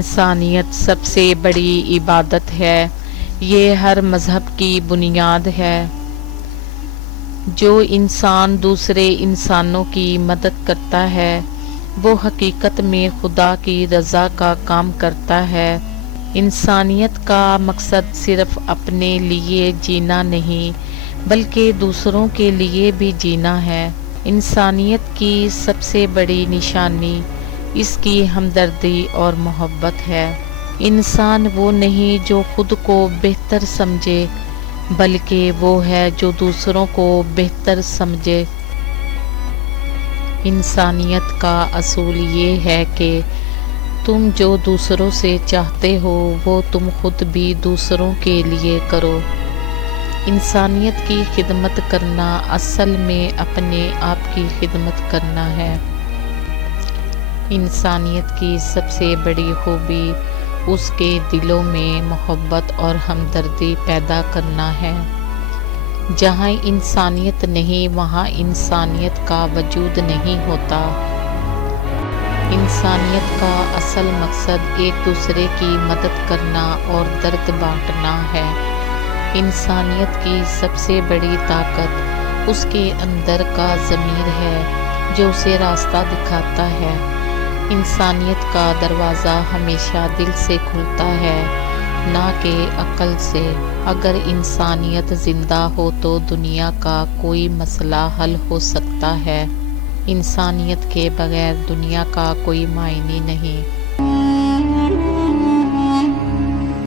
انسانیت سب سے بڑی عبادت ہے، یہ ہر مذہب کی بنیاد ہے۔ جو انسان دوسرے انسانوں کی مدد کرتا ہے وہ حقیقت میں خدا کی رضا کا کام کرتا ہے۔ انسانیت کا مقصد صرف اپنے لیے جینا نہیں بلکہ دوسروں کے لیے بھی جینا ہے۔ انسانیت کی سب سے بڑی نشانی اس کی ہمدردی اور محبت ہے۔ انسان وہ نہیں جو خود کو بہتر سمجھے بلکہ وہ ہے جو دوسروں کو بہتر سمجھے۔ انسانیت کا اصول یہ ہے کہ تم جو دوسروں سے چاہتے ہو وہ تم خود بھی دوسروں کے لیے کرو۔ انسانیت کی خدمت کرنا اصل میں اپنے آپ کی خدمت کرنا ہے۔ انسانیت کی سب سے بڑی خوبی اس کے دلوں میں محبت اور ہمدردی پیدا کرنا ہے۔ جہاں انسانیت نہیں وہاں انسانیت کا وجود نہیں ہوتا۔ انسانیت کا اصل مقصد ایک دوسرے کی مدد کرنا اور درد بانٹنا ہے۔ انسانیت کی سب سے بڑی طاقت اس کے اندر کا ضمیر ہے جو اسے راستہ دکھاتا ہے۔ انسانیت کا دروازہ ہمیشہ دل سے کھلتا ہے نہ کہ عقل سے۔ اگر انسانیت زندہ ہو تو دنیا کا کوئی مسئلہ حل ہو سکتا ہے۔ انسانیت کے بغیر دنیا کا کوئی معنی نہیں۔